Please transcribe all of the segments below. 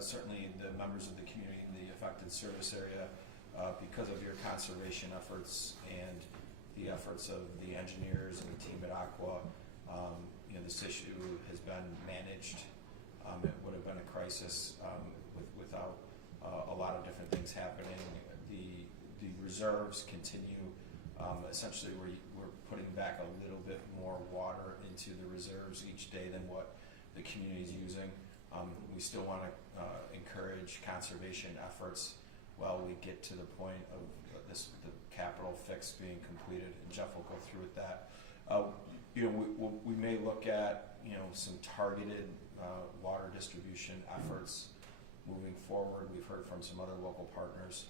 certainly the members of the community in the affected service area, because of your conservation efforts and the efforts of the engineers and the team at OCWA. This issue has been managed. It would have been a crisis without a lot of different things happening. The reserves continue. Essentially, we're putting back a little bit more water into the reserves each day than what the community is using. We still want to encourage conservation efforts while we get to the point of the capital fix being completed, and Jeff will go through with that. We may look at some targeted water distribution efforts moving forward. We've heard from some other local partners.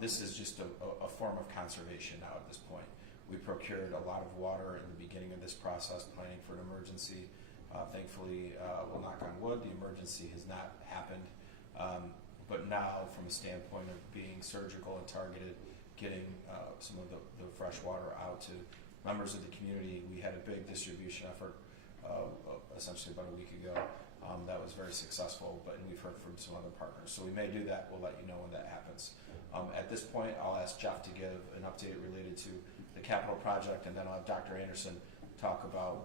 This is just a form of conservation now at this point. We procured a lot of water in the beginning of this process, planning for an emergency. Thankfully, we'll knock on wood, the emergency has not happened. But now, from a standpoint of being surgical and targeted, getting some of the fresh water out to members of the community, we had a big distribution effort essentially about a week ago. That was very successful, but we've heard from some other partners. So we may do that. We'll let you know when that happens. At this point, I'll ask Jeff to give an update related to the capital project, and then I'll have Dr. Anderson talk about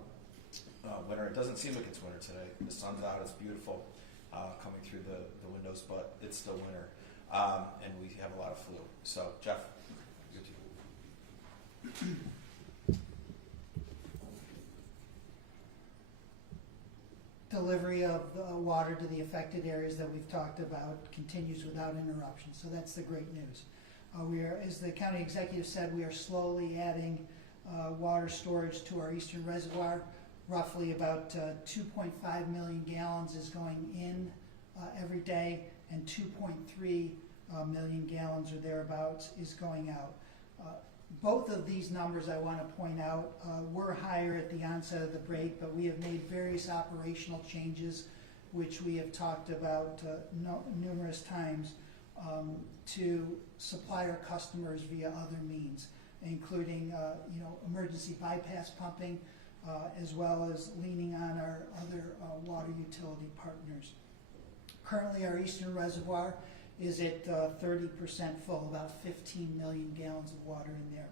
winter. It doesn't seem like it's winter today. The sun's out. It's beautiful coming through the windows, but it's still winter, and we have a lot of flu. So, Jeff, good to you. Delivery of water to the affected areas that we've talked about continues without interruption, so that's the great news. We are, as the county executive said, we are slowly adding water storage to our eastern reservoir. Roughly about 2.5 million gallons is going in every day, and 2.3 million gallons or thereabouts is going out. Both of these numbers, I want to point out, were higher at the onset of the break, but we have made various operational changes, which we have talked about numerous times, to supply our customers via other means, including emergency bypass pumping, as well as leaning on our other water utility partners. Currently, our eastern reservoir is at 30% full, about 15 million gallons of water in there.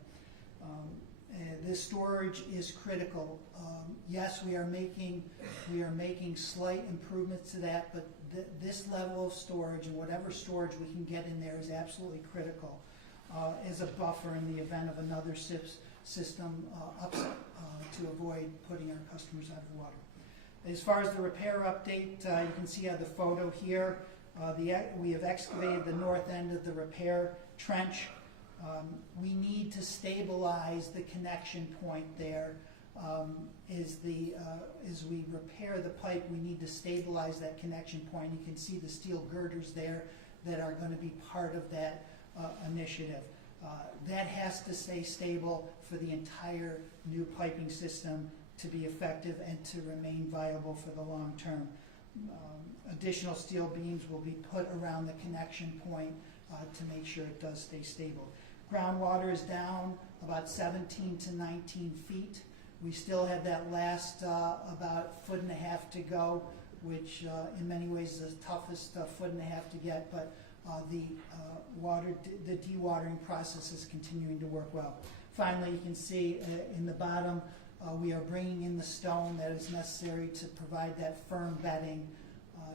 This storage is critical. Yes, we are making slight improvements to that, but this level of storage and whatever storage we can get in there is absolutely critical as a buffer in the event of another system upset to avoid putting our customers out of water. As far as the repair update, you can see on the photo here, we have excavated the north end of the repair trench. We need to stabilize the connection point there. As we repair the pipe, we need to stabilize that connection point. You can see the steel girders there that are going to be part of that initiative. That has to stay stable for the entire new piping system to be effective and to remain viable for the long term. Additional steel beams will be put around the connection point to make sure it does stay stable. Groundwater is down about 17 to 19 feet. We still have that last about 1.5 feet to go, which in many ways is the toughest 1.5 feet to get, but the dewatering process is continuing to work well. Finally, you can see in the bottom, we are bringing in the stone that is necessary to provide that firm bedding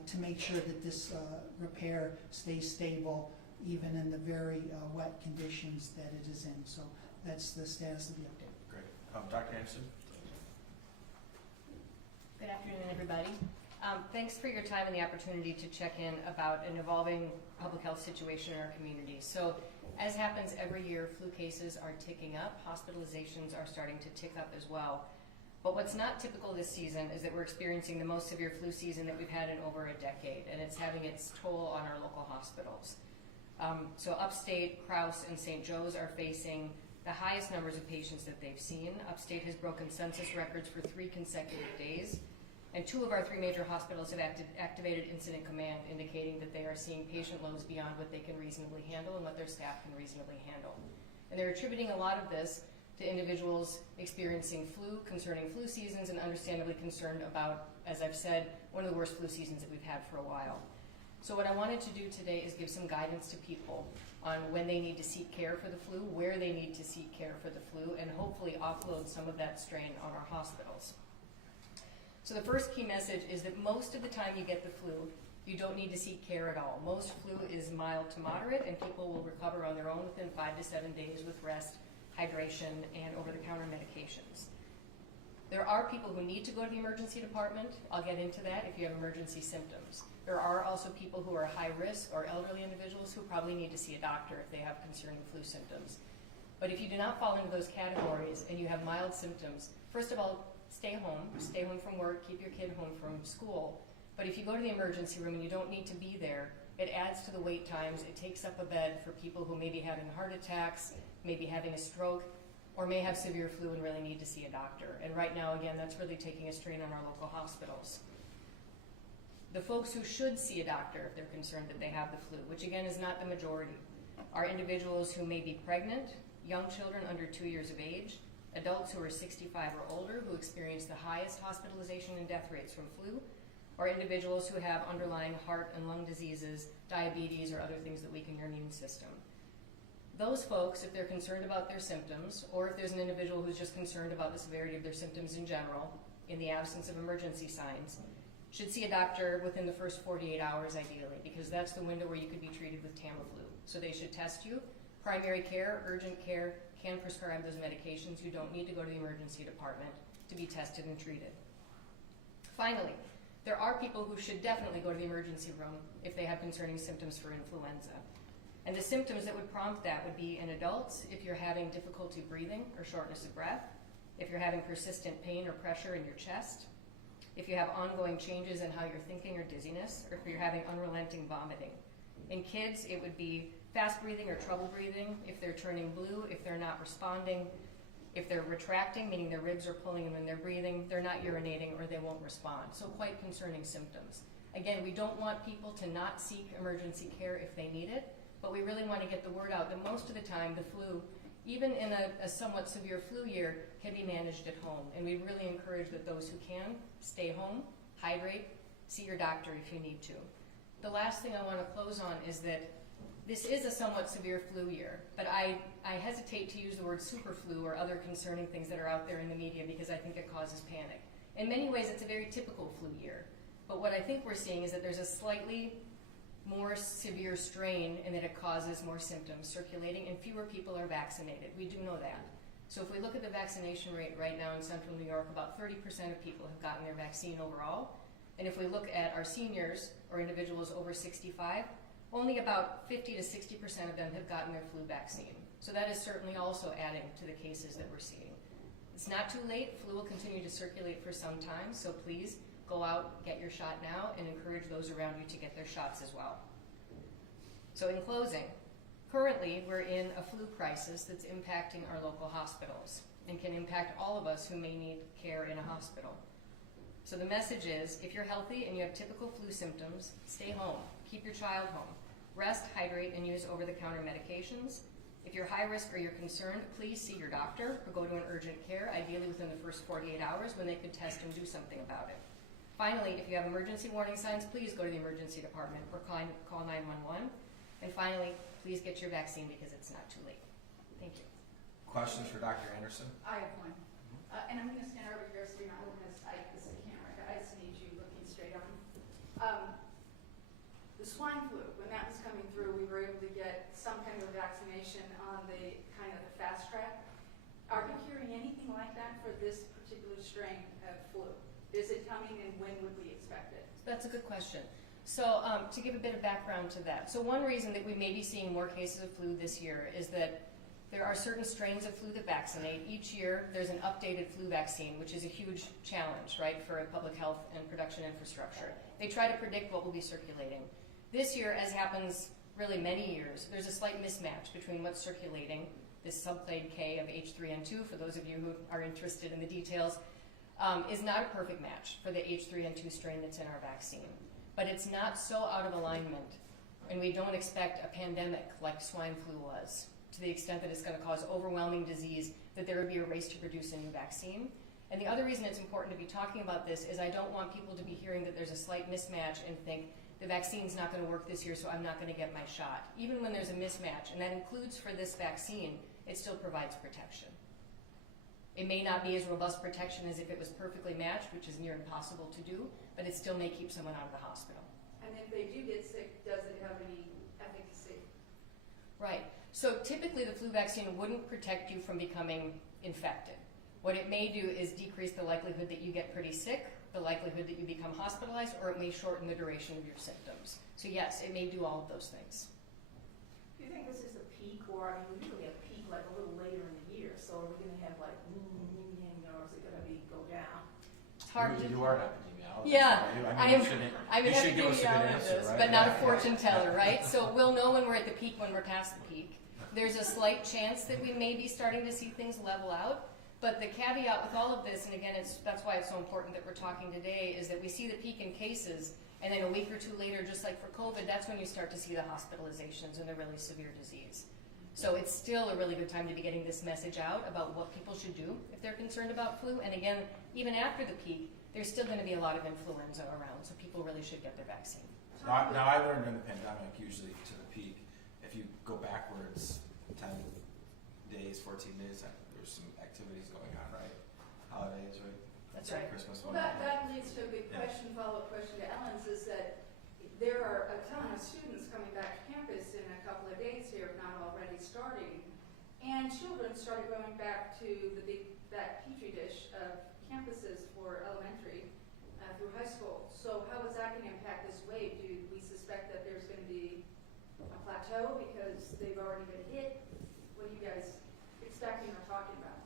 to make sure that this repair stays stable even in the very wet conditions that it is in. So that's the status of the update. Great. Dr. Anderson? Good afternoon, everybody. Thanks for your time and the opportunity to check in about an evolving public health situation in our community. So as happens every year, flu cases are ticking up. Hospitalizations are starting to tick up as well. But what's not typical this season is that we're experiencing the most severe flu season that we've had in over a decade, and it's having its toll on our local hospitals. So Upstate, Crouse, and St. Joe's are facing the highest numbers of patients that they've seen. Upstate has broken census records for 3 consecutive days, and 2 of our 3 major hospitals have activated incident command, indicating that they are seeing patient loads beyond what they can reasonably handle and what their staff can reasonably handle. And they're attributing a lot of this to individuals experiencing flu, concerning flu seasons, and understandably concerned about, as I've said, one of the worst flu seasons that we've had for a while. So what I wanted to do today is give some guidance to people on when they need to seek care for the flu, where they need to seek care for the flu, and hopefully offload some of that strain on our hospitals. So the first key message is that most of the time you get the flu, you don't need to seek care at all. Most flu is mild to moderate, and people will recover on their own within 5 to 7 days with rest, hydration, and over-the-counter medications. There are people who need to go to the emergency department. I'll get into that if you have emergency symptoms. There are also people who are high risk or elderly individuals who probably need to see a doctor if they have concerning flu symptoms. But if you do not fall into those categories and you have mild symptoms, first of all, stay home from work, keep your kid home from school. But if you go to the emergency room and you don't need to be there, it adds to the wait times. It takes up a bed for people who may be having heart attacks, maybe having a stroke, or may have severe flu and really need to see a doctor. And right now, again, that's really taking a strain on our local hospitals. The folks who should see a doctor if they're concerned that they have the flu, which again is not the majority, are individuals who may be pregnant, young children under 2 years of age, adults who are 65 or older who experience the highest hospitalization and death rates from flu, or individuals who have underlying heart and lung diseases, diabetes, or other things that weaken your immune system. Those folks, if they're concerned about their symptoms, or if there's an individual who's just concerned about the severity of their symptoms in general, in the absence of emergency signs, should see a doctor within the first 48 hours ideally, because that's the window where you could be treated with Tamiflu. So they should test you. Primary care, urgent care can prescribe those medications. You don't need to go to the emergency department to be tested and treated. Finally, there are people who should definitely go to the emergency room if they have concerning symptoms for influenza. And the symptoms that would prompt that would be in adults if you're having difficulty breathing or shortness of breath, if you're having persistent pain or pressure in your chest, if you have ongoing changes in how you're thinking or dizziness, or if you're having unrelenting vomiting. In kids, it would be fast breathing or trouble breathing, if they're turning blue, if they're not responding, if they're retracting, meaning their ribs are pulling and when they're breathing, they're not urinating or they won't respond. So quite concerning symptoms. Again, we don't want people to not seek emergency care if they need it, but we really want to get the word out that most of the time the flu, even in a somewhat severe flu year, can be managed at home. And we really encourage that those who can, stay home, hydrate, see your doctor if you need to. The last thing I want to close on is that this is a somewhat severe flu year, but I hesitate to use the word super flu or other concerning things that are out there in the media because I think it causes panic. In many ways, it's a very typical flu year. But what I think we're seeing is that there's a slightly more severe strain and that it causes more symptoms circulating and fewer people are vaccinated. We do know that. So if we look at the vaccination rate right now in central New York, about 30% of people have gotten their vaccine overall. And if we look at our seniors or individuals over 65, only about 50 to 60% of them have gotten their flu vaccine. So that is certainly also adding to the cases that we're seeing. It's not too late. Flu will continue to circulate for some time, so please go out, get your shot now, and encourage those around you to get their shots as well. So in closing, currently we're in a flu crisis that's impacting our local hospitals and can impact all of us who may need care in a hospital. So the message is, if you're healthy and you have typical flu symptoms, stay home, keep your child home, rest, hydrate, and use over-the-counter medications. If you're high risk or you're concerned, please see your doctor or go to an urgent care, ideally within the first 48 hours when they could test and do something about it. Finally, if you have emergency warning signs, please go to the emergency department or call 911. And finally, please get your vaccine because it's not too late. Thank you. Questions for Dr. Anderson? I have one. And I'm going to stand over here so you're not looking at this camera. I just need you looking straight on. The swine flu, when that was coming through, we were able to get some kind of vaccination on the kind of the fast track. Are you hearing anything like that for this particular strain of flu? Is it coming and when would we expect it? That's a good question. So to give a bit of background to that. So one reason that we may be seeing more cases of flu this year is that there are certain strains of flu that vaccinate. Each year there's an updated flu vaccine, which is a huge challenge, right, for a public health and production infrastructure. They try to predict what will be circulating. This year, as happens really many years, there's a slight mismatch between what's circulating, this subclade K of H3N2, for those of you who are interested in the details, is not a perfect match for the H3N2 strain that's in our vaccine. But it's not so out of alignment, and we don't expect a pandemic like swine flu was, to the extent that it's going to cause overwhelming disease, that there would be a race to produce a new vaccine. And the other reason it's important to be talking about this is I don't want people to be hearing that there's a slight mismatch and think the vaccine's not going to work this year, so I'm not going to get my shot. Even when there's a mismatch, and that includes for this vaccine, it still provides protection. It may not be as robust protection as if it was perfectly matched, which is near impossible to do, but it still may keep someone out of the hospital. And if they do get sick, does it have any efficacy? Right. So typically the flu vaccine wouldn't protect you from becoming infected. What it may do is decrease the likelihood that you get pretty sick, the likelihood that you become hospitalized, or it may shorten the duration of your symptoms. So yes, it may do all of those things. Do you think this is a peak, or I mean, we usually have a peak like a little later in the year, so are we going to have like, or is it going to go down? It's hard to... You are an epidemiologist. Yeah, right? I'm an you should give us a good answer, epidemiologist, right? but not a Yeah. fortune teller, right? So we'll know when we're at the peak, when we're past the peak. There's a slight chance that we may be starting to see things level out, but the caveat with all of this, and again, that's why it's so important that we're talking today, is that we see the peak in cases, and then a week or two later, just like for COVID, that's when you start to see the hospitalizations and the really severe disease. So it's still a really good time to be getting this message out about what people should do if they're concerned about flu. And again, even after the peak, there's still going to be a lot of influenza around, so people really should get their vaccine. Now I learned in the pandemic, usually to the peak, if you go backwards 10 days, 14 days, there's some activities going on, right? Holidays, right? That's right. Christmas. Well, that leads to a big question, follow-up question to Ellen's, is that there are a ton of students coming back to campus in a couple of days here, if not already starting. And children started going back to that petri dish of campuses for elementary through high school. So how is that going to impact this wave? Do we suspect that there's going to be a plateau because they've already been hit? What are you guys expecting or talking about?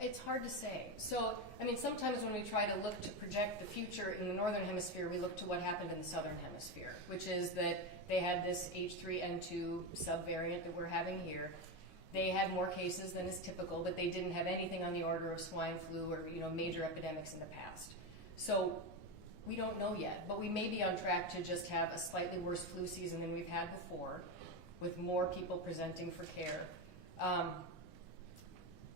It's hard to say. So, I mean, sometimes when we try to look to project the future in the northern hemisphere, we look to what happened in the southern hemisphere, which is that they had this H3N2 subvariant that we're having here. They had more cases than is typical, but they didn't have anything on the order of swine flu or major epidemics in the past. So we don't know yet, but we may be on track to just have a slightly worse flu season than we've had before, with more people presenting for care.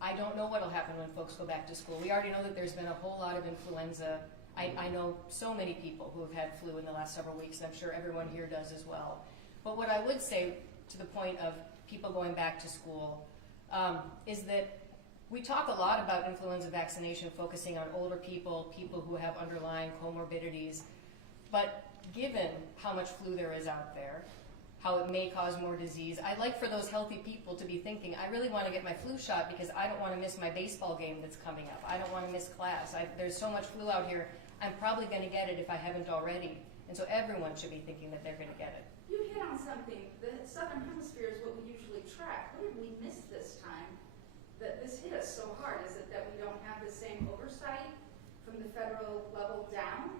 I don't know what will happen when folks go back to school. We already know that there's been a whole lot of influenza. I know so many people who have had flu in the last several weeks. I'm sure everyone here does as well. But what I would say, to the point of people going back to school, is that we talk a lot about influenza vaccination focusing on older people, people who have underlying comorbidities. But given how much flu there is out there, how it may cause more disease, I'd like for those healthy people to be thinking, I really want to get my flu shot because I don't want to miss my baseball game that's coming up. I don't want to miss class. There's so much flu out here, I'm probably going to get it if I haven't already. And so everyone should be thinking that they're going to get it. You hit on something. The southern hemisphere is what we usually track. What did we miss this time that this hit us so hard? Is it that we don't have the same oversight from the federal level down?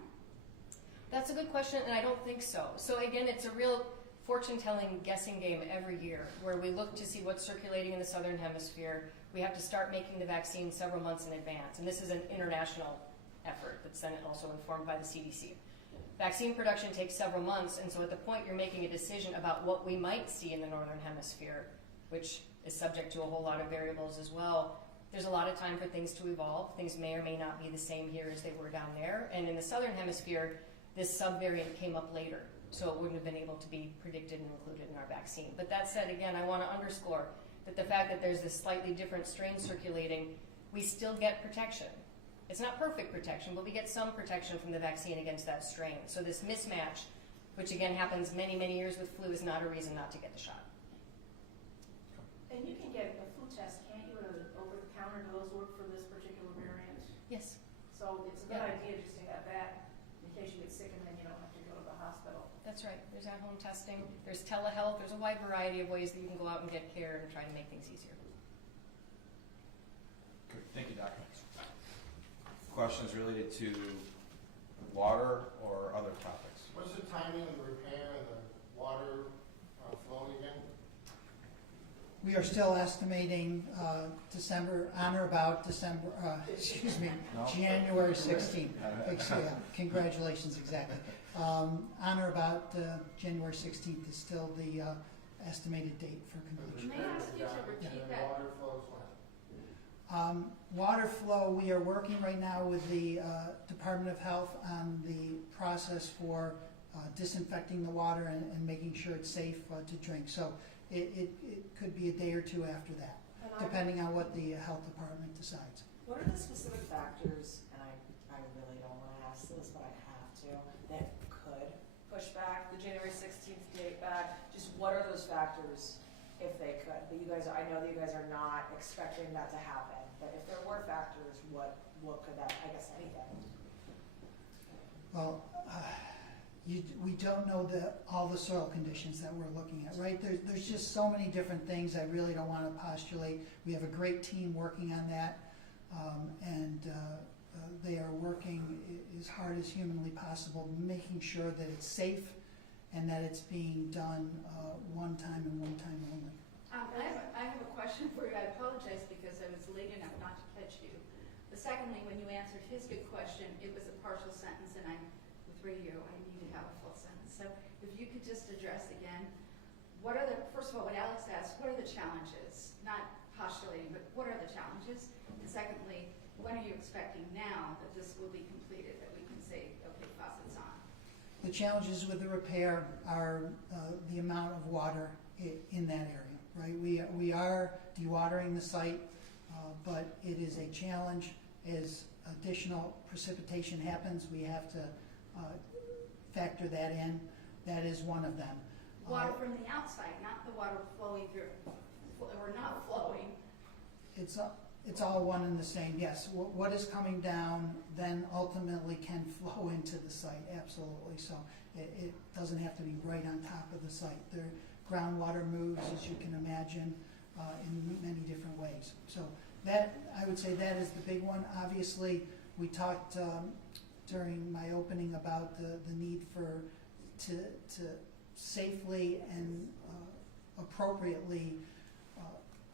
That's a good question, and I don't think so. So again, it's a real fortune-telling guessing game every year where we look to see what's circulating in the southern hemisphere. We have to start making the vaccine several months in advance, and this is an international effort that's then also informed by the CDC. Vaccine production takes several months, and so at the point you're making a decision about what we might see in the northern hemisphere, which is subject to a whole lot of variables as well, there's a lot of time for things to evolve. Things may or may not be the same here as they were down there. And in the southern hemisphere, this subvariant came up later, so it wouldn't have been able to be predicted and included in our vaccine. But that said, again, I want to underscore that the fact that there's this slightly different strain circulating, we still get protection. It's not perfect protection, but we get some protection from the vaccine against that strain. So this mismatch, which again happens many, many years with flu, is not a reason not to get the shot. And you can get a flu test, can't you, an over-the-counter? Do those work for this particular variant? Yes. So it's a good Yeah. idea just to have that in case you get sick and then you don't have to go to the hospital. That's right. There's at-home testing. There's telehealth. There's a wide variety of ways that you can go out and get care and try to make things easier. Good. Thank you, Doctor. Questions related to water or other topics? What's the timing of the repair and the water flowing again? We are still estimating January 16th. Yeah, congratulations, exactly. On or about January 16th is still the estimated date for completion. May I ask you to repeat And that? water flows when? Water flow, we are working right now with the Department of Health on the process for disinfecting the water and making sure it's safe to drink. So it could be a day or two after that, depending on what the health department decides. What are the specific factors, and I really don't want to ask this, but I have to, that could push back the January 16th date back? Just what are those factors if they could? But you guys, I know that you guys are not expecting that to happen, but if there were factors, what could that, I guess anything? Well, we don't know all the soil conditions that we're looking at, right? There's just so many different things I really don't want to postulate. We have a great team working on that, and they are working as hard as humanly possible, making sure that it's safe and that it's being done one time and one time only. I have a question for you. I apologize because I was late enough not to catch you. But secondly, when you answered his good question, it was a partial sentence, and with radio, I need to have a full sentence. So if you could just address again, first of all, what Alex asked, what are the challenges? Not postulating, but what are the challenges? And secondly, when are you expecting now that this will be completed, that we can say, okay, faucet's on? The challenges with the repair are the amount of water in that area, right? We are dewatering the site, but it is a challenge. As additional precipitation happens, we have to factor that in. That is one of them. Water from the outside, not the water flowing through, or not flowing. It's all one and the same, yes. What is coming down then ultimately can flow into the site, absolutely. So it doesn't have to be right on top of the site. The groundwater moves, as you can imagine, in many different ways. So that, I would say that is the big one. Obviously, we talked during my opening about the need to safely and appropriately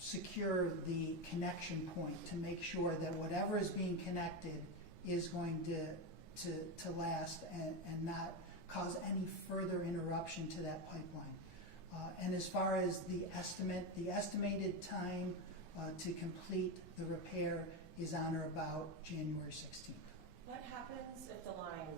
secure the connection point to make sure that whatever is being connected is going to last and not cause any further interruption to that pipeline. And as far as the estimated time to complete the repair is on or about January 16th. What happens if the line,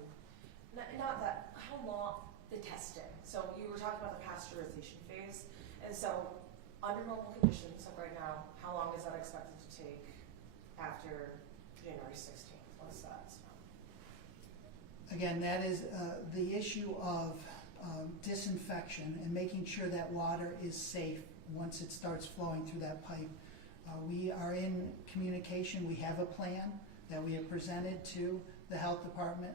not that, how long, the testing? So you were talking about the pasteurization phase, and so under normal conditions, like right now, how long is that expected to take after January 16th? What is that? Again, that is the issue of disinfection and making sure that water is safe once it starts flowing through that pipe. We are in communication. We have a plan that we have presented to the health department.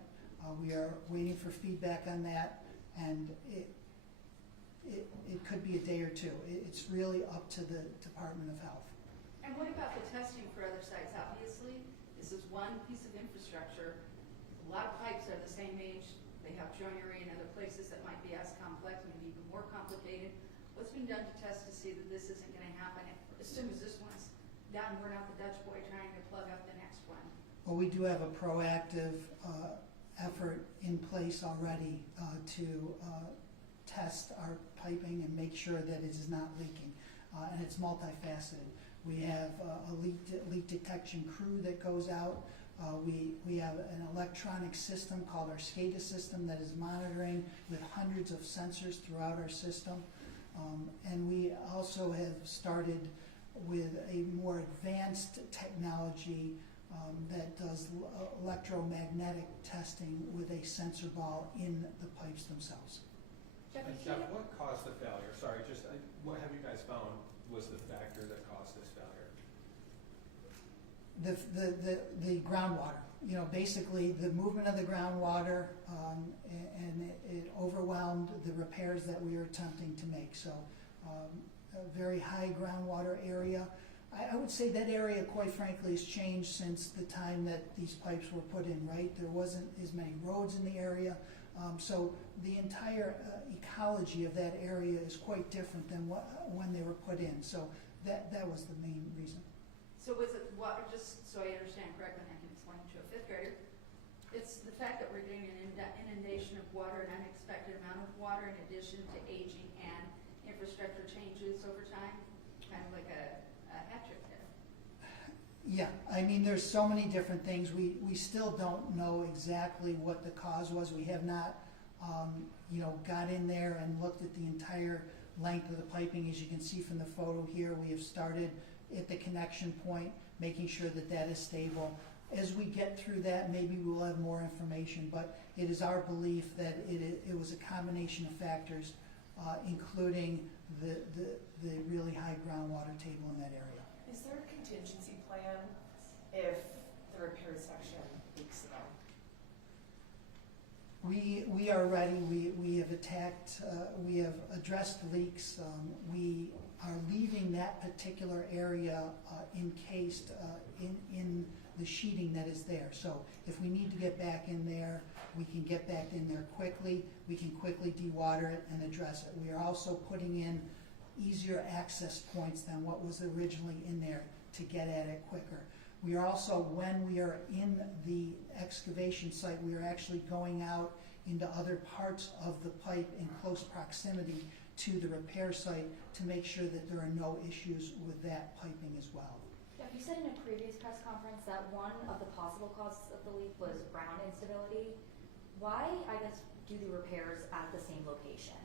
We are waiting for feedback on that, and it could be a day or two. It's really up to the Department of Health. And what about the testing for other sites? Obviously, this is one piece of infrastructure. A lot of pipes are the same age. They have joinery in other places that might be as complex, maybe even more complicated. What's been done to test to see that this isn't going to happen as soon as this one's done? We're not the Dutch boy trying to plug up the next one. Well, we do have a proactive effort in place already to test our piping and make sure that it is not leaking. And it's multifaceted. We have a leak detection crew that goes out. We have an electronic system called our SCADA system that is monitoring with hundreds of sensors throughout our system. And we also have started with a more advanced technology that does electromagnetic testing with a sensor ball in the pipes themselves. Jeff, what caused the failure? Sorry, what have you guys found was the factor that caused this failure? The groundwater. You know, basically the movement of the groundwater, and it overwhelmed the repairs that we were attempting to make. So, a very high groundwater area. I would say that area, quite frankly, has changed since the time that these pipes were put in, right? There wasn't as many roads in the area. So the entire ecology of that area is quite different than when they were put in. So that was the main reason. So was it water, just so I understand correctly and I can explain to a fifth grader, it's the fact that we're getting an inundation of water, an unexpected amount of water in addition to aging and infrastructure changes over time, kind of like a hat trick there. Yeah, I mean, there's so many different things. We still don't know exactly what the cause was. We have not got in there and looked at the entire length of the piping. As you can see from the photo here, we have started at the connection point, making sure that that is stable. As we get through that, maybe we'll have more information, but it is our belief that it was a combination of factors, including the really high groundwater table in that area. Is there a contingency plan if the repair section leaks at all? We are ready. We have we have addressed leaks. We are leaving that particular area encased in the sheeting that is there. So if we need to get back in there, we can get back in there quickly. We can quickly dewater it and address it. We are also putting in easier access points than what was originally in there to get at it quicker. We are also, when we are in the excavation site, we are actually going out into other parts of the pipe in close proximity to the repair site to make sure that there are no issues with that piping as well. Jeff, you said in a previous press conference that one of the possible causes of the leak was ground instability. Why, do the repairs at the same location?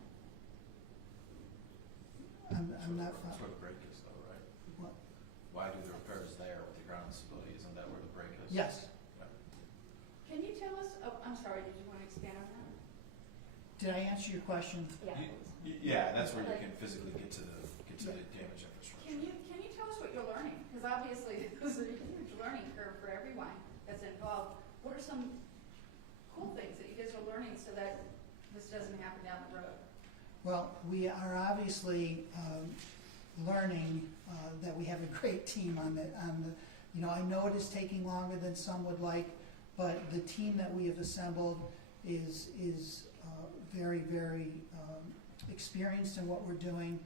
I'm not. That's where the break is though, right? What? Why do the repairs there with the ground stability? Isn't that where the break is? Yes. Can you tell us, I'm sorry, did you want to expand on that? Did I answer your question? Yeah. Yeah, that's where you can physically get to the damaged infrastructure. Can you tell us what you're learning? Because obviously this is a huge learning curve for everyone that's involved. What are some cool things that you guys are learning so that this doesn't happen down the road? Well, we are obviously learning that we have a great team on the. I know it is taking longer than some would like, but the team that we have assembled is very, very experienced in what we're doing.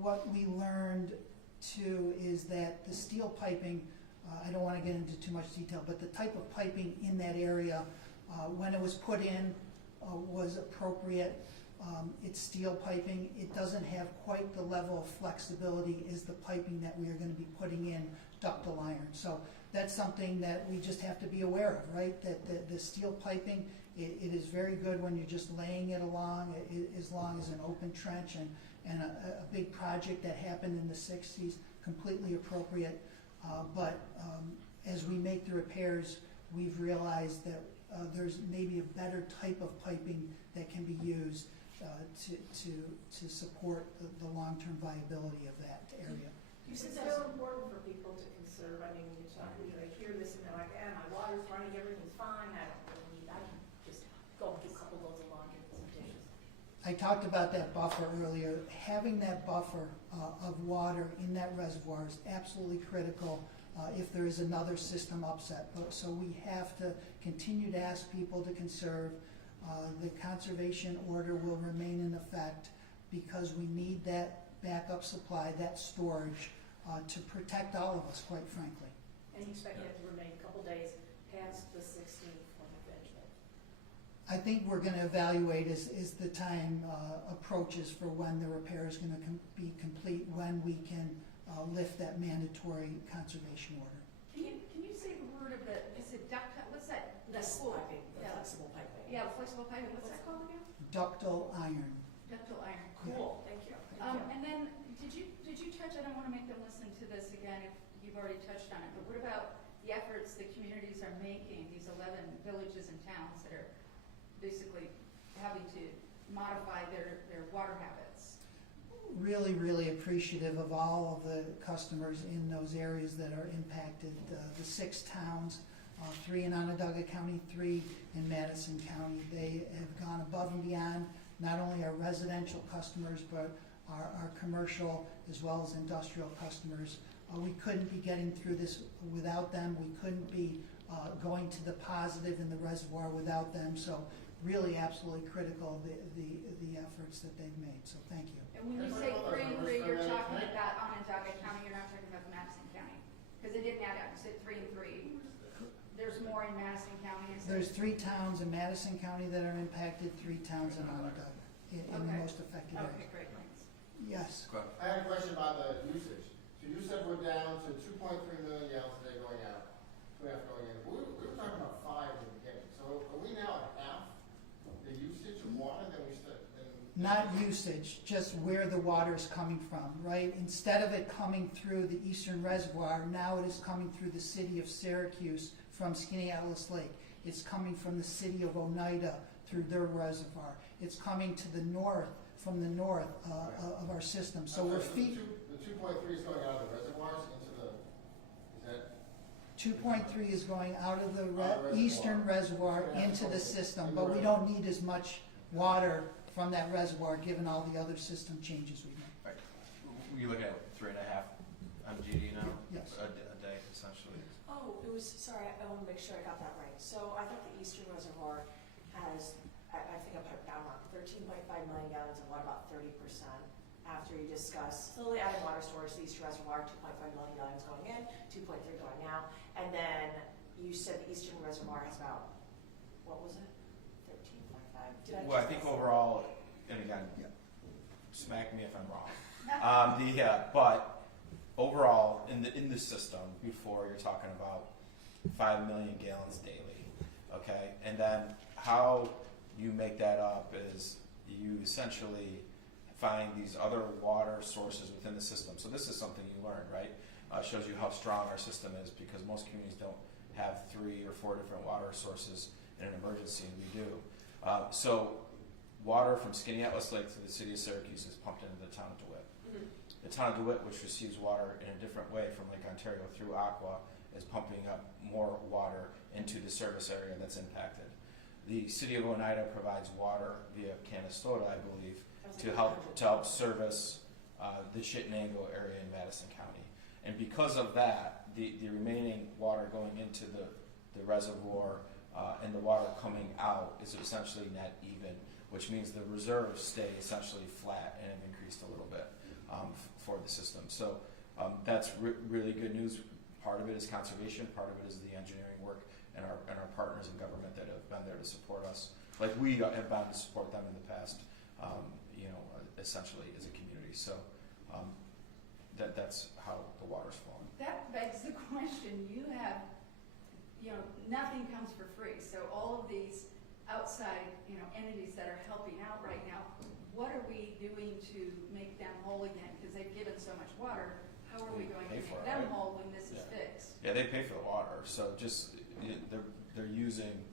What we learned too is that the steel piping, I don't want to get into too much detail, but the type of piping in that area, when it was put in, was appropriate. It's steel piping. It doesn't have quite the level of flexibility as the piping that we are going to be putting in ductile iron. So that's something that we just have to be aware of, right? That the steel piping, it is very good when you're just laying it along, as long as an open trench and a big project that happened in the 60s, completely appropriate. But as we make the repairs, we've realized that there's maybe a better type of piping that can be used to support the long-term viability of that area. You said that's important for people to conserve. I mean, they hear this and they're like, my water's running, everything's fine, I can just go and do a couple loads of laundry and some dishes. I talked about that buffer earlier. Having that buffer of water in that reservoir is absolutely critical if there is another system upset. So we have to continue to ask people to conserve. The conservation order will remain in effect because we need that backup supply, that storage, to protect all of us, quite frankly. And you expect that to remain a couple days past the 16th when we finish it? I think we're going to evaluate as the time approaches for when the repair is going to be complete, when we can lift that mandatory conservation order. Can you say the word of is it ductile, what's that? This Cool. piping, the Yeah. flexible piping. Yeah, flexible piping, what's that called again? Ductile iron. Ductile iron. Cool, thank you. And then, did you touch, I don't want to make them listen to this again if you've already touched on it, but what about the efforts the communities are making, these 11 villages and towns that are basically having to modify their water habits? Really, really appreciative of all of the customers in those areas that are impacted. The 6 towns, 3 in Onondaga County, 3 in Madison County. They have gone above and beyond, not only our residential customers, but our commercial as well as industrial customers. We couldn't be getting through this without them. We couldn't be going to the positive in the reservoir without them. So really absolutely critical, the efforts that they've made. So thank you. And when you say 3 and 3, you're talking about Onondaga County, you're not talking about Madison County? Because it didn't add up, you said 3 and 3. There's more in Madison County, is there? There's 3 towns in Madison County that are impacted, 3 towns in Onondaga, in the most affected Okay, areas. great, thanks. Yes. Go ahead. I had a question about the usage. So you said we're down to 2.3 million gallons a day going out, 2.5 going in. We were talking about 5 in the beginning. So are we now at half water than we said. Not usage, just where the water is coming from, right? Instead of it coming through the eastern reservoir, now it is coming through the city of Syracuse from Skinny Atlas Lake. It's coming from the city of Oneida through their reservoir. It's coming to the north, from the north of our system. So we're feeding. The 2.3 is going out of the reservoirs into the, is that? 2.3 is going out of the Reservoir. eastern reservoir Yeah, into the in system, the but we reservoir. don't need as much water from that reservoir given all the other system changes we made. Right. You looking at 3.5 MGD now? Yes. A day, essentially. Oh, it was, sorry, I want to make sure I got that right. So I thought the eastern reservoir has, I think I put it down wrong, 13.5 million gallons and what about 30%? After you discuss slowly adding water storage to the eastern reservoir, 2.5 million gallons going in, 2.3 going out. And then you said the eastern reservoir has about, what was it? 13.5? Did I Well, I just think miss it? overall, and again, smack me if I'm wrong. But overall, in the system, before you're talking about 5 million gallons daily, okay? And then how you make that up is you essentially find these other water sources within the system. So this is something you learned, right? Shows you how strong our system is because most communities don't have 3 or 4 different water sources in an emergency, and we do. So water from Skinny Atlas Lake to the city of Syracuse is pumped into the town of DeWitt. Mhm. The town of DeWitt, which receives water in a different way from Lake Ontario through ACWA, is pumping up more water into the service area that's impacted. The city of Oneida provides water via Canastota, I believe, I was to like help service the Chittenango area in Madison County. And because of that, the remaining water going into the reservoir and the water coming out is essentially net even, which means the reserves stay essentially flat and have increased a little bit for the system. So that's really good news. Part of it is conservation, part of it is the engineering work and our partners in government that have been there to support us, like we have been to support them in the past, essentially as a community. So that's how the water's flowing. That begs the question, you have, nothing comes for free, so all of these outside, entities that are helping out right now, what are we doing to make them whole again? Because they've given so much water, how are we going to Pay make for it, them right? whole when this is Yeah. fixed? Yeah, they pay for the water, so just they're using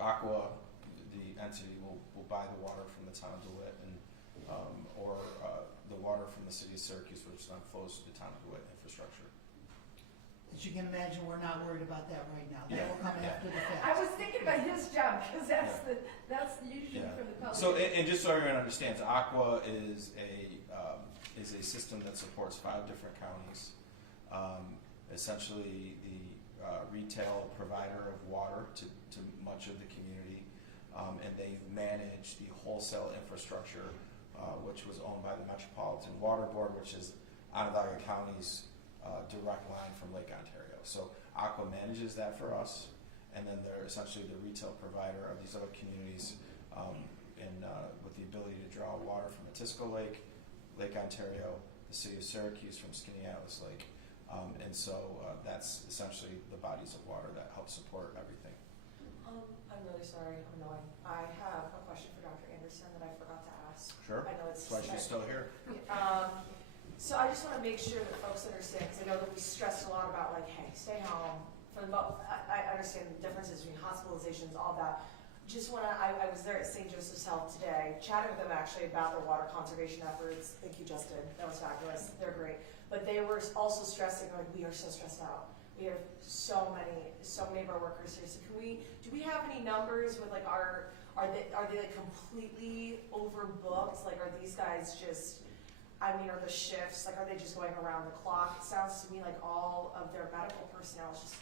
ACWA, the entity will buy the water from the town of DeWitt and or the water from the city of Syracuse, which then flows to the town of DeWitt infrastructure. As you can imagine, we're not worried about that right now. That Yeah. will come Yeah. after the I fact. was thinking about his job, because that's Yeah. that's usually Yeah. for the public. So, and just so everyone understands, ACWA is a system that supports 5 different counties. Essentially, the retail provider of water to much of the community, and they manage the wholesale infrastructure, which was owned by the Metropolitan Water Board, which is Onondaga County's direct line from Lake Ontario. So ACWA manages that for us, and then they're essentially the retail provider of these other communities, and with the ability to draw water from Atisco Lake, Lake Ontario, the city of Syracuse from Skinny Atlas Lake, and so that's essentially the bodies of water that help support everything. I'm really sorry, I'm annoying. I have a question for Dr. Anderson that I forgot to ask. Sure. I know it's. That's why she's still here. So I just want to make sure that folks understand, because I know that we stressed a lot about like, hey, stay home. I understand the differences between hospitalizations, all that. Just want to, I was there at St. Joseph's Health today, chatting with them actually about their water conservation efforts. I think you just did. That was fabulous. They're great. But they were also stressing, like, we are so stressed out. We have so many of our workers here. So do we have any numbers with like are they like completely overbooked? Like, are these guys just, are the shifts, like, are they just going around the clock? It sounds to me like all of their medical personnel is just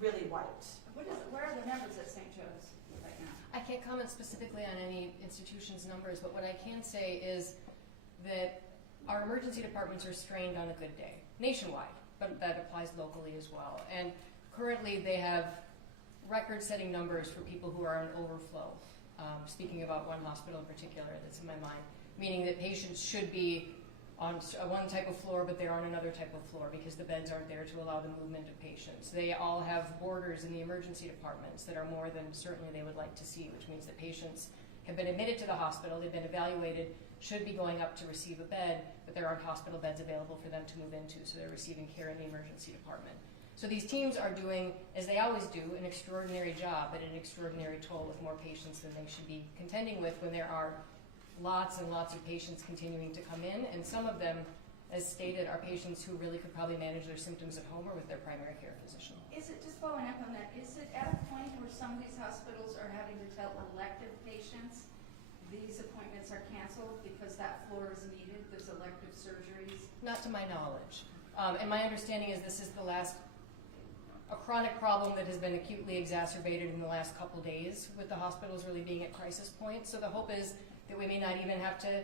really wiped. Where are the numbers at St. Joe's right now? I can't comment specifically on any institution's numbers, but what I can say is that our emergency departments are strained on a good day, nationwide, but that applies locally as well. And currently they have record-setting numbers for people who are on overflow. Speaking about one hospital in particular that's in my mind, meaning that patients should be on one type of floor, but they're on another type of floor because the beds aren't there to allow the movement of patients. They all have borders in the emergency departments that are more than certainly they would like to see, which means that patients have been admitted to the hospital, they've been evaluated, should be going up to receive a bed, but there aren't hospital beds available for them to move into, so they're receiving care in the emergency department. So these teams are doing, as they always do, an extraordinary job at an extraordinary toll with more patients than they should be contending with when there are lots and lots of patients continuing to come in, and some of them, as stated, are patients who really could probably manage their symptoms at home or with their primary care physician. Is it, just following up on that, is it at a point where some of these hospitals are having to tell elective patients these appointments are canceled because that floor is needed, there's elective surgeries? Not to my knowledge. And my understanding is this is a chronic problem that has been acutely exacerbated in the last couple days with the hospitals really being at crisis point. So the hope is that we may not even have to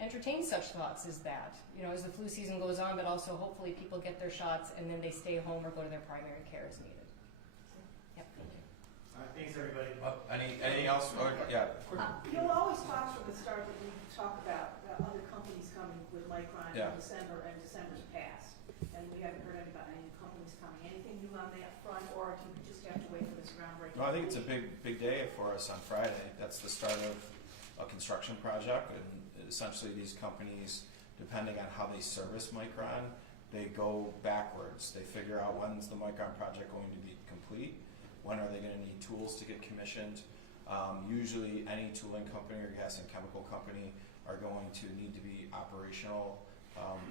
entertain such thoughts as that, as the flu season goes on, but also hopefully people get their shots and then they stay home or go to their primary care as needed. Yep. Thanks, everybody. Anything else? Yeah. You'll always talk from the start that we talk about other companies coming with Micron Yeah. in December, and December's passed. And we haven't heard about any companies coming. Anything new on that front, or do we just have to wait for this groundbreaking? No, I think it's a big day for us on Friday. That's the start of a construction project, and essentially these companies, depending on how they service Micron, they go backwards. They figure out when's the Micron project going to be complete, when are they going to need tools to get commissioned. Usually any tooling company or gas and chemical company are going to need to be operational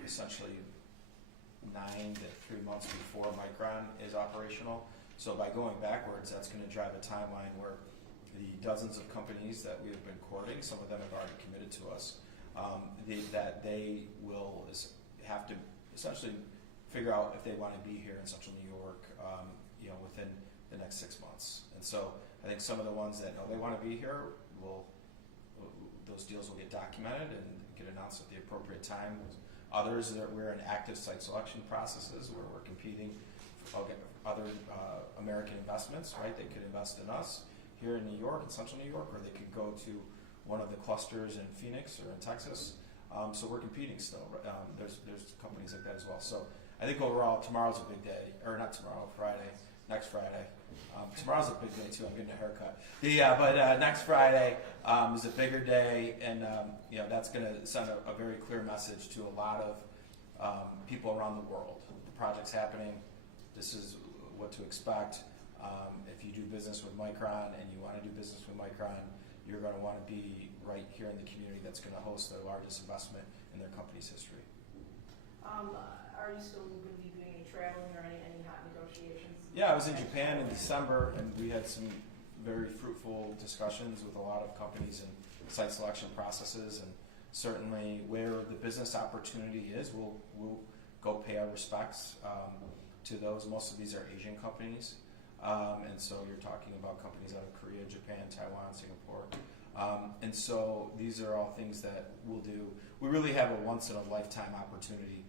essentially 9 to 3 months before Micron is operational. So by going backwards, that's going to drive a timeline where the dozens of companies that we have been courting, some of them have already committed to us, that they will have to essentially figure out if they want to be here in Central New York, within the next 6 months. And so I think some of the ones that know they want to be here those deals will get documented and get announced at the appropriate time. Others, we're in active site selection processes where we're competing for other American investments, right? They could invest in us here in New York, in Central New York, or they could go to one of the clusters in Phoenix or in Texas. So we're competing still. There's companies like that as well. So I think overall, tomorrow's a big day, or not tomorrow, Friday, next Friday. Tomorrow's a big day too. I'm getting a haircut. But next Friday is a bigger day, and that's going to send a very clear message to a lot of people around the world. The project's happening. This is what to expect. If you do business with Micron and you want to do business with Micron, you're going to want to be right here in the community that's going to host the largest investment in their company's history. Are you still going to be doing any traveling or any hot negotiations? Yeah, I was in Japan in December, and we had some very fruitful discussions with a lot of companies and site selection processes, and certainly where the business opportunity is, we'll go pay our respects to those. Most of these are Asian companies, and so you're talking about companies out of Korea, Japan, Taiwan, Singapore. And so these are all things that we'll do. We really have a once-in-a-lifetime opportunity.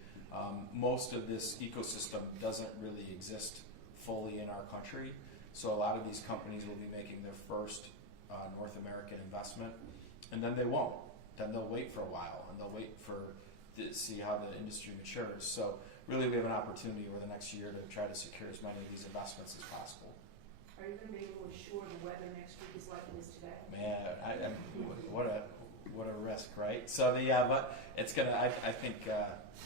Most of this ecosystem doesn't really exist fully in our country, so a lot of these companies will be making their first North American investment, and then they won't. Then they'll wait for a while, and they'll wait to see how the industry matures. So really we have an opportunity over the next year to try to secure as many of these investments as possible. Are you going to be able to assure the weather next week is like it is today? Man, what a risk, right? So but it's gonna. I think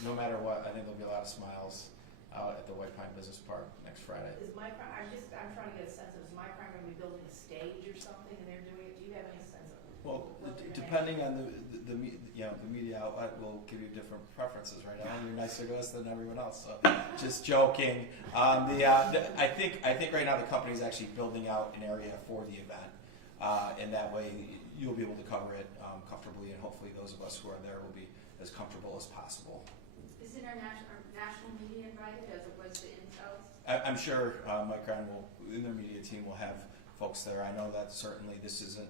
no matter what, I think there'll be a lot of smiles out at the White Pine Business Park next Friday. Is Micron? I'm trying to get a sense of, is Micron going to be building a stage or something, and they're doing it? Do you have any sense of? Well, what they're gonna depending on the media outlet will give you different preferences, right? You're nicer to us than everyone else. So just joking. I think right now the company is actually building out an area for the event, and that way you'll be able to cover it comfortably, and hopefully those of us who are there will be as comfortable as possible. Is international media invited as it was to Intel's? I'm sure Micron in their media team will have folks there. I know that certainly this isn't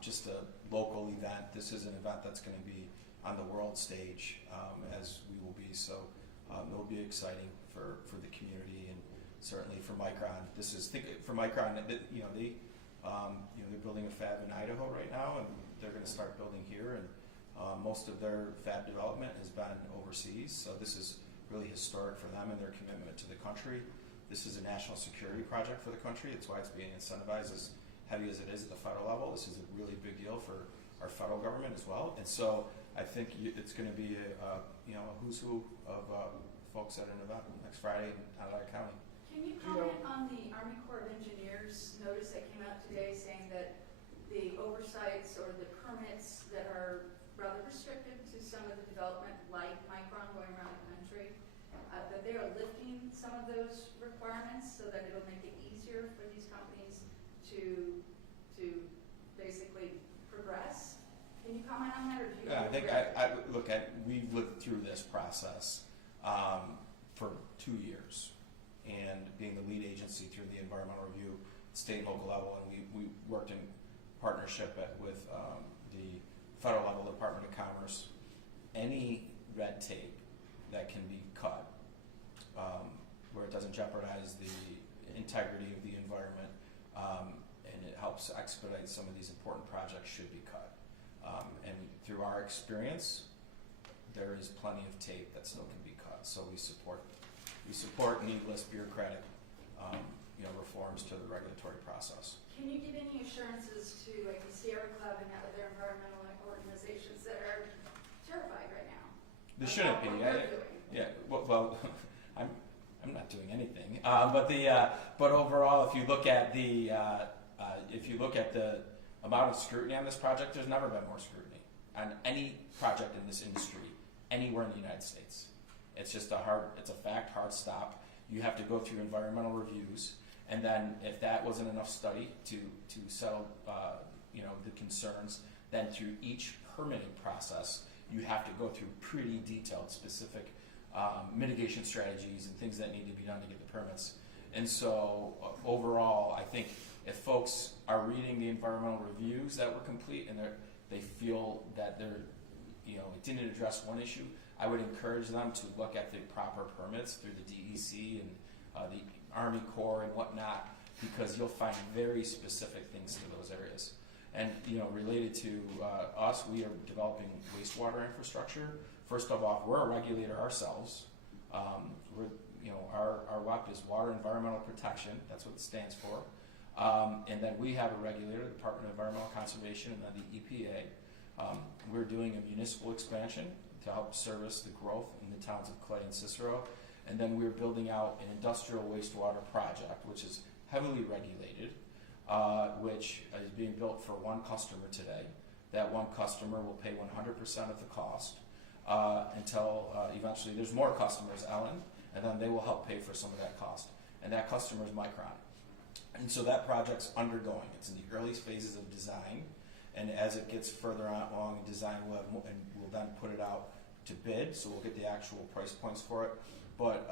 just a local event. This is an event that's going to be on the world stage, as we will be. So it will be exciting for the community, and certainly for Micron. For Micron, they're building a fab in Idaho right now, and they're going to start building here. And most of their fab development has been overseas, so this is really historic for them and their commitment to the country. This is a national security project for the country. That's why it's being incentivized as heavy as it is at the federal level, this is a really big deal for our federal government as well. And so I think it's going to be a who's who of folks at an event next Friday in Onondaga County. Can you comment on the Army Corps of Engineers notice that came out today saying that the oversights or the permits that are rather restrictive to some of the development, like Micron going around the country, that they are lifting some of those requirements so that it'll make it easier for these companies to basically progress? Can you comment on that, or do you? Yeah, I think we've lived through this process for 2 years, and being the lead agency through the environmental review, state and local level, and we worked in partnership with the federal level Department of Commerce. Any red tape that can be cut, where it doesn't jeopardize the integrity of the environment, and it helps expedite some of these important projects, should be cut. And through our experience, there is plenty of tape that still can be cut. So we support needless bureaucratic reforms to the regulatory process. Can you give any assurances to like the Sierra Club and other environmental organizations that are terrified right now? There shouldn't be. What you're doing? Yeah. Well, I'm not doing anything. But overall, if you look at the amount of scrutiny on this project, there's never been more scrutiny on any project in this industry anywhere in the United States. It's just it's a fact, hard stop. You have to go through environmental reviews, and then if that wasn't enough study to settle the concerns, then through each permitting process, you have to go through pretty detailed, specific mitigation strategies and things that need to be done to get the permits. And so overall, I think if folks are reading the environmental reviews that were complete and they feel that it didn't address one issue, I would encourage them to look at the proper permits through the DEC and the Army Corps and whatnot, because you'll find very specific things to those areas. And related to us, we are developing wastewater infrastructure. First of all, we're a regulator ourselves. Our WEP is Water Environmental Protection. That's what it stands for. And then we have a regulator, the Department of Environmental Conservation, and then the EPA. We're doing a municipal expansion to help service the growth in the towns of Clay and Cicero. And then we're building out an industrial wastewater project, which is heavily regulated, which is being built for one customer today. That one customer will pay 100% of the cost until eventually there's more customers, Ellen, and then they will help pay for some of that cost. And that customer is Micron. And so that project's undergoing. It's in the early phases of design, and as it gets further along in design, we'll then put it out to bid, so we'll get the actual price points for it. But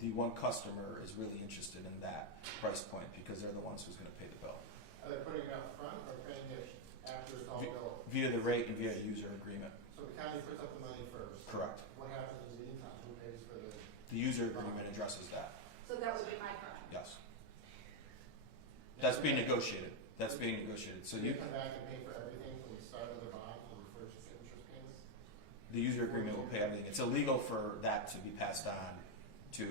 the one customer is really interested in that price point because they're the ones who's going to pay the bill. Are they putting it up front or paying it after it's all built? Via the rate and via a user agreement. So the county puts up the money first? Correct. What happens in the meantime? Who pays for the? The user agreement addresses that. So that would be Micron. Yes. That's being negotiated. So you come back and pay for everything from the start of the bond to the first interest payments? The user agreement will pay everything. It's illegal for that to be passed on to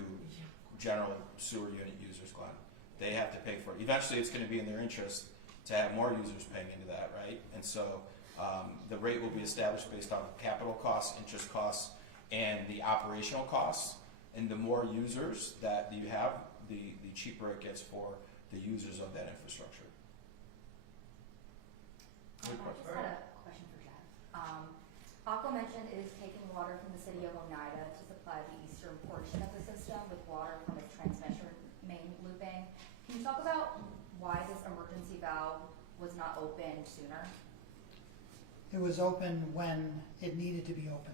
general sewer unit users, Glenn. They have to pay for it. Eventually, it's going to be in their interest to have more users paying into that, right? And so the rate will be established based on capital costs, interest costs, and the operational costs. And the more users that you have, the cheaper it gets for the users of that infrastructure. I just had a question for Jeff. Aqua mentioned it is taking water from the city of Oneida to supply the eastern portion of the system with water from its transmission main looping. Can you talk about why this emergency valve was not opened sooner? It was open when it needed to be open.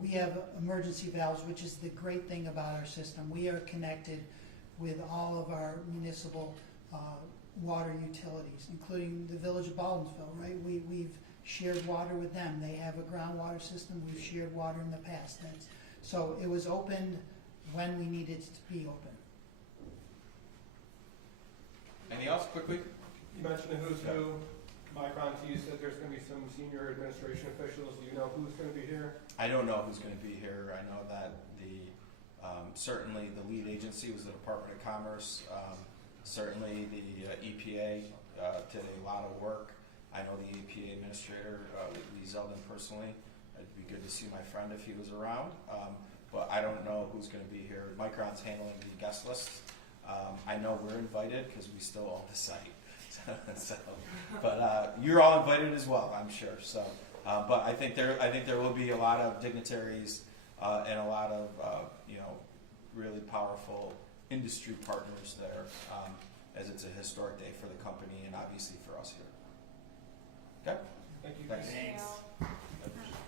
We have emergency valves, which is the great thing about our system. We are connected with all of our municipal water utilities, including the village of Baldwinsville, right? We've shared water with them. They have a groundwater system. We've shared water in the past. So it was opened when we needed it to be open. Anything else, quickly? You mentioned the who's who. Micron to you said there's going to be some senior administration officials. Do you know who's going to be here? I don't know who's going to be here. I know that certainly the lead agency was the Department of Commerce. Certainly the EPA did a lot of work. I know the EPA administrator, Lee Zeldin personally. It'd be good to see my friend if he was around. But I don't know who's going to be here. Micron's handling the guest list. I know we're invited because we still own the site. But you're all invited as well, I'm sure. So, but I think there will be a lot of dignitaries and a lot of really powerful industry partners there, as it's a historic day for the company and obviously for us here. Okay. Thank you. Thanks. Thanks.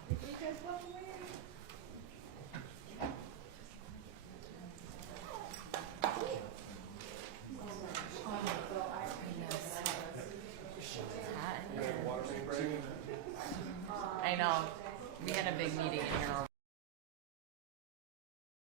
Did you guys walk away?